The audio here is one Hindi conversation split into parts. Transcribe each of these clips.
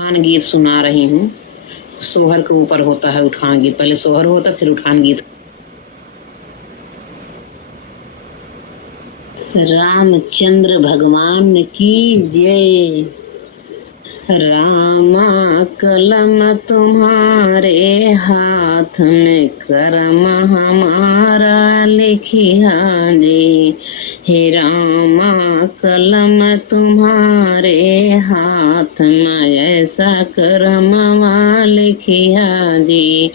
उठान गीत सुना रही हूँ। सोहर के ऊपर होता है उठान गीत, पहले सोहर होता फिर उठान गीत। रामचंद्र भगवान की जय। रामा कलम तुम्हारे हाथ में कर्म हमारा लिखिया जी। हे रामा कलम तुम्हारे हाथ में ऐसा कर्मवा लिखिया जी।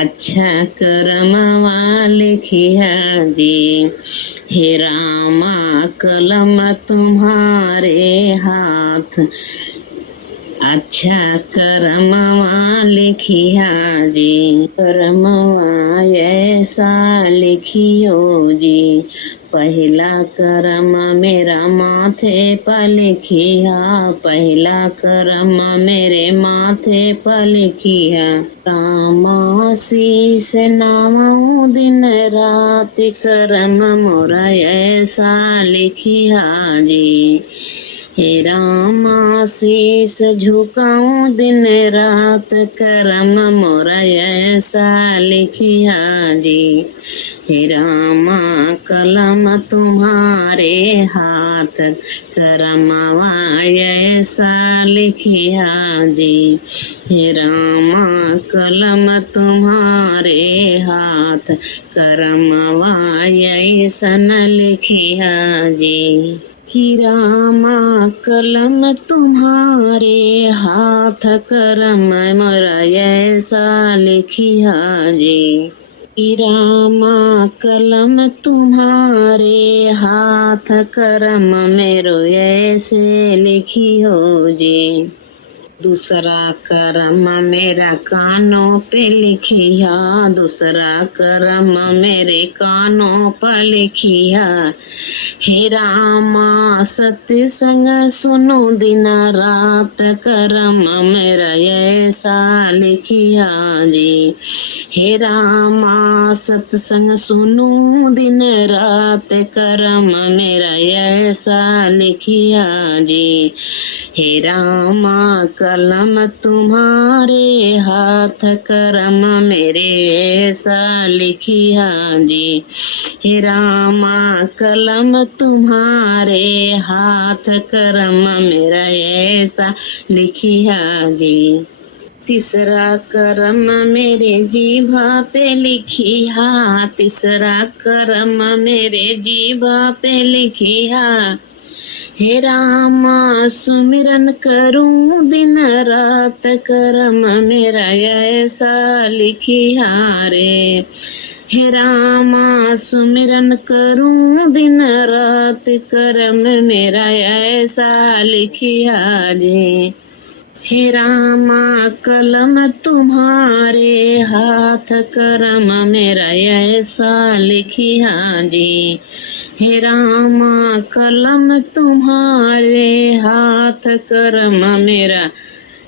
अच्छा कर्मवा लिखिया जी। हे रामा कलम तुम्हारे हाथ अच्छा करमवा लिखिया जी। करमवा ऐसा लिखियो जी। पहला करम मेरा माथे पर लिखिया। पहला करम मेरे माथे पर लिखिया। रामा शीस नामऊ दिन रात करम मोरा ऐसा लिखिया जी। हे रामा शीस झुकाऊं दिन रात करम मोरा ऐसा लिखिया जी। हे रामा कलम तुम्हारे हाथ करमवा ऐसा लिखिया जी। हे रामा कलम तुम्हारे हाथ करमवा ऐसन लिखिया जी। कि रामा कलम तुम्हारे हाथ करम मोरा ऐसा लिखिया जी। कि रामा कलम तुम्हारे हाथ करम मेरो ऐसे लिखियो जी। दूसरा करम मेरा कानों पे लिखिया। दूसरा करम मेरे कानों पर लिखिया। हे रामा सत्य संग सुनो दिन रात करम मेरा ऐसा लिखिया जी। हे रामा सत्संग सुनो दिन रात करम मेरा ऐसा लिखिया जी। हे रामा कलम तुम्हारे हाथ करम मेरे ऐसा लिखिया जी। हे रामा कलम तुम्हारे हाथ करम मेरा ऐसा लिखिया जी। तीसरा करम मेरे जीभा पे लिखिया। तीसरा करम मेरे जीभा पे लिखिया। हे रामा सुमिरन करूं दिन रात करम मेरा ऐसा लिखिया रे। हे रामा सुमिरन करूं दिन रात करम मेरा ऐसा लिखिया जी। हे रामा कलम तुम्हारे हाथ करम मेरा ऐसा लिखिया जी। हे रामा कलम तुम्हारे हाथ करम मेरा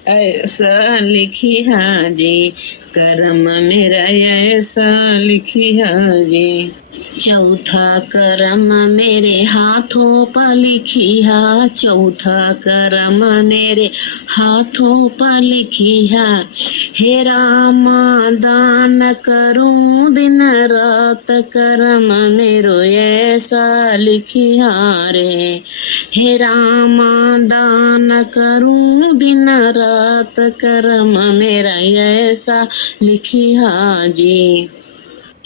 ऐसा लिखिया जी। करम मेरा ऐसा लिखिया जी। चौथा करम मेरे हाथों पर लिखिया। चौथा करम मेरे हाथों पर लिखिया। हे रामा दान करूं दिन रात करम मेरो ऐसा लिखिया रे। हे रामा दान करूं दिन रात करम मेरा ऐसा लिखिया जी।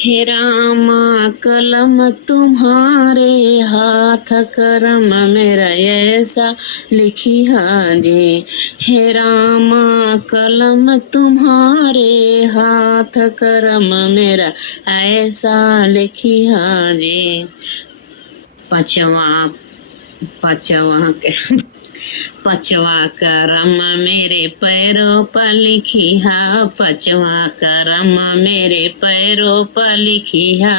हे रामा कलम तुम्हारे हाथ करम मेरा ऐसा लिखिया जी। हे रामा कलम तुम्हारे हाथ करम मेरा ऐसा लिखिया जी। पांचवा करम मेरे पैरों पर लिखिया। पांचवा करम मेरे पैरों पर लिखिया।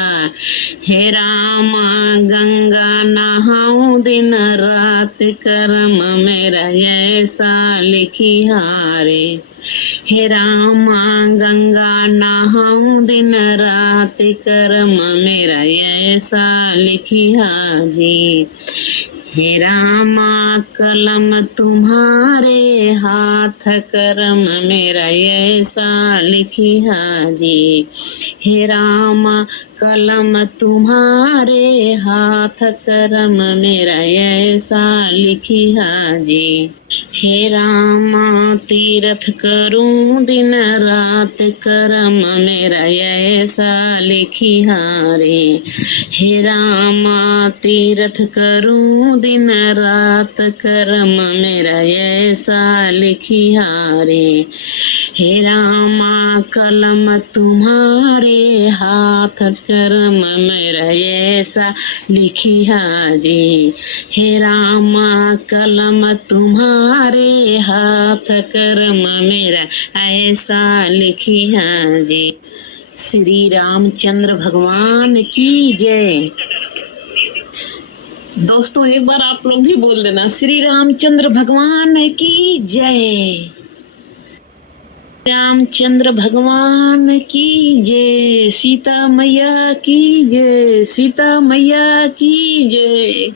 हे रामा गंगा नहाऊं दिन रात करम मेरा ऐसा लिखिया रे। हे रामा गंगा नहाऊं दिन रात करम मेरा ऐसा लिखिया जी। हे रामा कलम तुम्हारे हाथ करम मेरा ऐसा लिखी हाजी। हे रामा कलम तुम्हारे हाथ करम मेरा ऐसा लिखी हाजी। हे रामा तीरथ करूं दिन रात करम मेरा ऐसा लिखी हारे। हे रामा तीरथ करूं दिन रात करम मेरा ऐसा लिखी हारे। हे रामा कलम तुम्हारे हाथ करम मेरा ऐसा लिखी हाजी। हे रामा कलम तुम्हारे हाथ कर्म मेरा ऐसा लिखी हाजी। श्री रामचंद्र भगवान की जय। दोस्तों एक बार आप लोग भी बोल देना, श्री रामचंद्र भगवान की जय। रामचंद्र भगवान की जय। सीता मैया की जय। सीता मैया की जय।